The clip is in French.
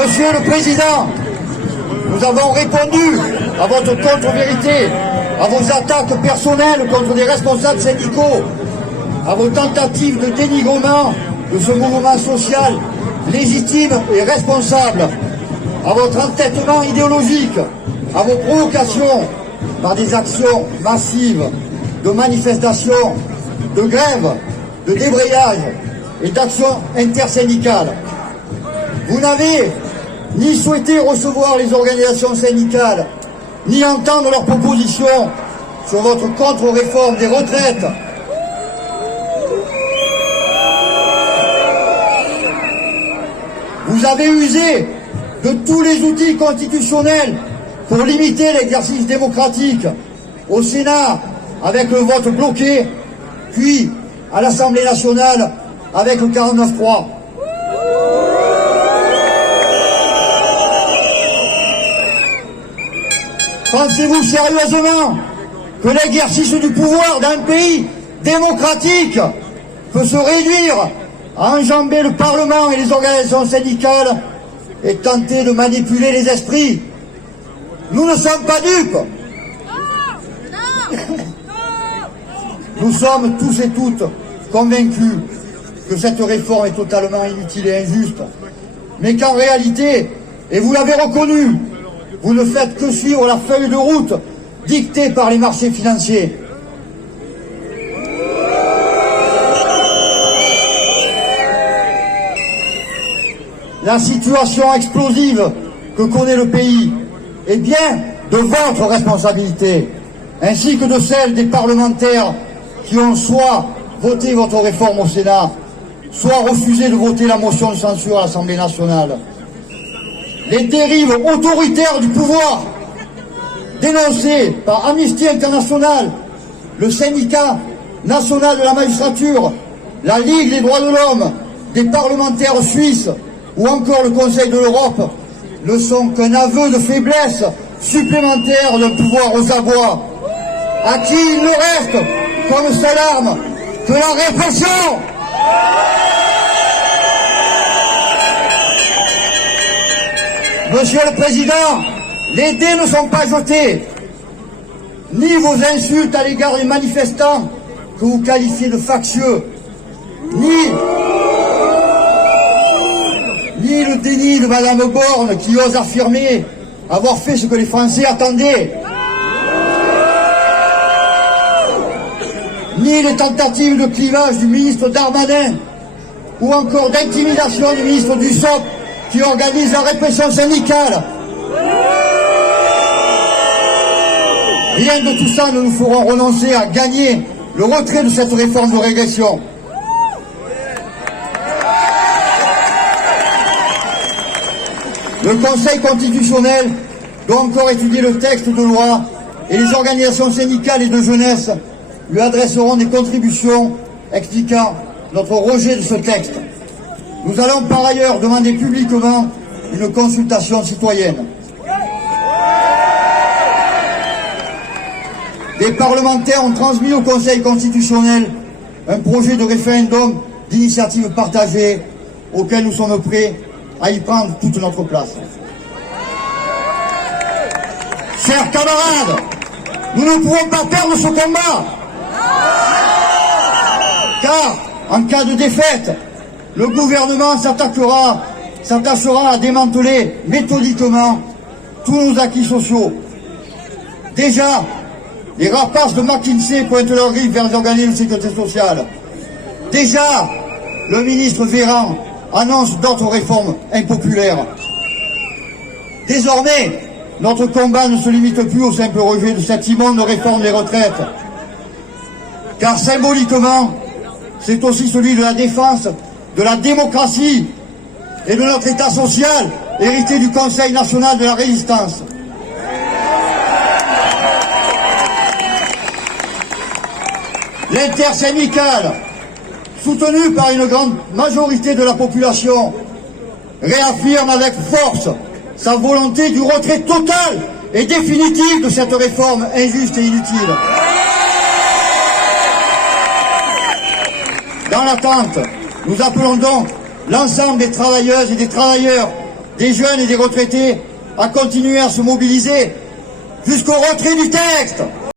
Monsieur le Président, nous avons répondu à votre contre-vérité, à vos attaques personnelles contre des responsables syndicaux, à vos tentatives de dénigrement de ce mouvement social légitime et responsable, à votre entêtement idéologique, à vos provocations par des actions massives de manifestations, de grèves, de débrayage et d'actions intersyndicales. Vous n'avez ni souhaité recevoir les organisations syndicales, ni entendre leurs propositions sur votre contre-réforme des retraites. Vous avez usé de tous les outils constitutionnels pour limiter l'exercice démocratique au Sénat avec le vote bloqué, puis à l'Assemblée nationale avec le 49.3. Pensez-vous sérieusement que l'exercice du pouvoir d'un pays démocratique peut se réduire à enjamber le Parlement et les organisations syndicales et tenter de manipuler les esprits? Nous ne sommes pas dupes. Nous sommes tous et toutes convaincus que cette réforme est totalement inutile et injuste, mais qu'en réalité, et vous l'avez reconnu, vous ne faites que suivre la feuille de route dictée par les marchés financiers. La situation explosive que connaît le pays est bien de votre responsabilité, ainsi que de celle des parlementaires qui ont soit voté votre réforme au Sénat, soit refusé de voter la motion de censure à l'Assemblée nationale. Les dérives autoritaires du pouvoir, dénoncées par Amnesty International, le syndicat national de la magistrature, la Ligue des droits de l'homme, des parlementaires suisses ou encore le Conseil de l'Europe, ne sont qu'un aveu de faiblesse supplémentaire d'un pouvoir aux abois, à qui il ne reste comme seule arme que la répression. Monsieur le Président, les dés ne sont pas jetés, ni vos insultes à l'égard des manifestants que vous qualifiez de factieux, ni le déni de Madame Borne qui ose affirmer avoir fait ce que les Français attendaient, ni les tentatives de clivage du ministre Darmanin ou encore d'intimidation du ministre Dussopt qui organise la répression syndicale. Rien de tout ça ne nous fera renoncer à gagner le retrait de cette réforme de régression. Le Conseil constitutionnel doit encore étudier le texte de loi et les organisations syndicales et de jeunesse lui adresseront des contributions expliquant notre rejet de ce texte. Nous allons par ailleurs demander publiquement une consultation citoyenne. Des parlementaires ont transmis au Conseil constitutionnel un projet de référendum d'initiative partagée auquel nous sommes prêts à y prendre toute notre place. Chers camarades, nous ne pouvons pas perdre ce combat, car en cas de défaite, le gouvernement s'attachera à démanteler méthodiquement tous nos acquis sociaux. Déjà, les rapaces de McKinsey pointent leur griffe vers les organismes de sécurité sociale. Déjà, le ministre Véran annonce d'autres réformes impopulaires. Désormais, notre combat ne se limite plus au simple rejet de cette immonde réforme des retraites, car symboliquement, c'est aussi celui de la défense de la démocratie et de notre État social, hérité du Conseil national de la résistance. L'intersyndicale, soutenue par une grande majorité de la population, réaffirme avec force sa volonté du retrait total et définitif de cette réforme injuste et inutile. Dans l'attente, nous appelons donc l'ensemble des travailleuses et des travailleurs des jeunes et des retraités à continuer à se mobiliser jusqu'au retrait du texte.